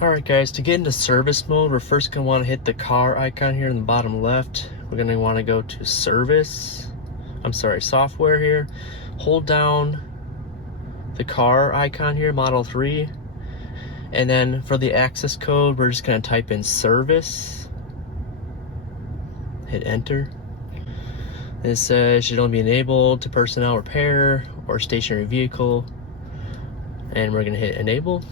Alright guys, to get into service mode, we're first going to want to hit the car icon here in the bottom left. We're going to want to go to software here. Hold down the car icon here, Model 3. And then for the access code, we're just going to type in service. Hit enter. It says should only be enabled to personnel, repair, or stationary vehicle. And we're going to hit enable.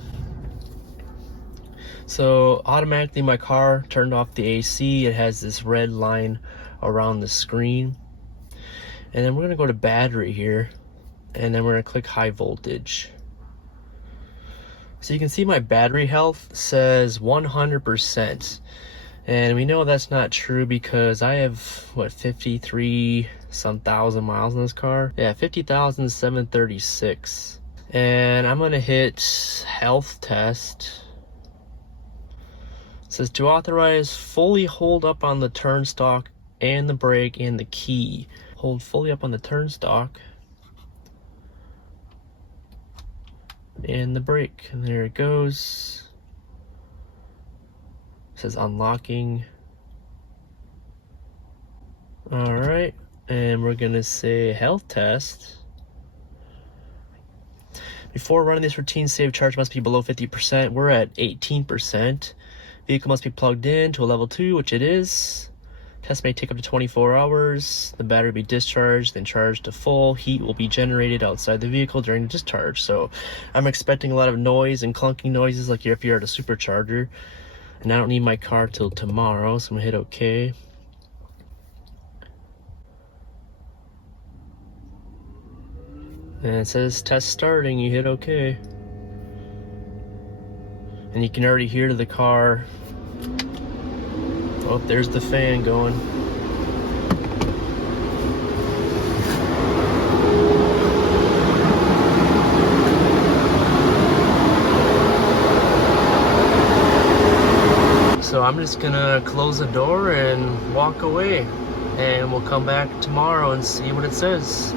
So automatically my car turned off the AC. It has this red line around the screen. And then we're going to go to battery here. And then we're going to click high voltage. So you can see my battery health says 100%. And we know that's not true because I have, 53 some thousand miles in this car? Yeah, 50,736. And I'm going to hit health test. It says to authorize, fully hold up on the turn stalk and the brake and the key. Hold fully up on the turn stalk and the brake, and there it goes. It says unlocking. Alright, and we're gonna say health test. Before running this routine, save charge must be below 50%. We're at 18%. Vehicle must be plugged in to a level 2, which it is. Test may take up to 24 hours. The battery will be discharged, then charged to full. Heat will be generated outside the vehicle during the discharge. So I'm expecting a lot of noise and clunking noises like if you're at a supercharger. And I don't need my car till tomorrow, so I'm gonna hit OK. And it says test starting, you hit OK. And you can already hear the car. Oh, there's the fan going. So I'm just gonna close the door and walk away. And we'll come back tomorrow and see what it says.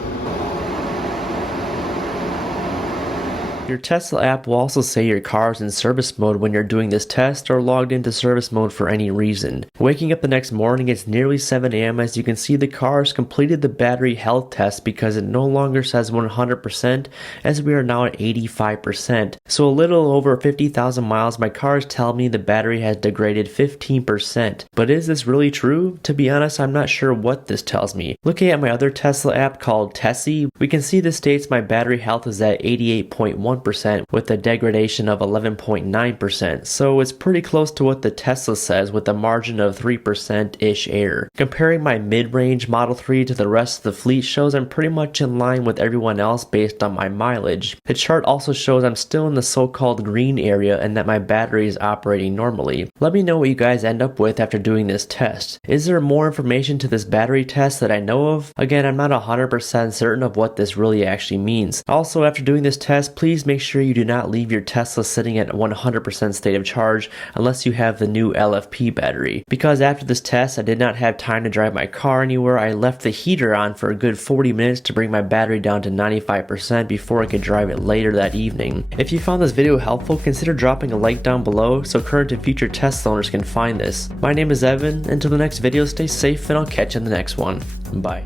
Your Tesla app will also say your car is in service mode when you're doing this test or logged into service mode for any reason. Waking up the next morning, it's nearly 7 a.m. as you can see the car has completed the battery health test because it no longer says 100% as we are now at 85%. So a little over 50,000 miles, my car is telling me the battery has degraded 15%. But is this really true? To be honest, I'm not sure what this tells me. Looking at my other Tesla app called Tessie, we can see this states my battery health is at 88.1%. with a degradation of 11.9%, so it's pretty close to what the Tesla says with a margin of 3%-ish error. Comparing my mid-range Model 3 to the rest of the fleet shows I'm pretty much in line with everyone else based on my mileage. The chart also shows I'm still in the so-called green area and that my battery is operating normally. Let me know what you guys end up with after doing this test. Is there more information to this battery test that I know of? Again, I'm not 100% certain of what this really actually means. Also, after doing this test, please make sure you do not leave your Tesla sitting at 100% state of charge unless you have the new LFP battery. Because after this test, I did not have time to drive my car anywhere. I left the heater on for a good 40 minutes to bring my battery down to 95% before I could drive it later that evening. If you found this video helpful, consider dropping a like down below so current and future Tesla owners can find this. My name is Evan. Until the next video, stay safe and I'll catch you in the next one. Bye.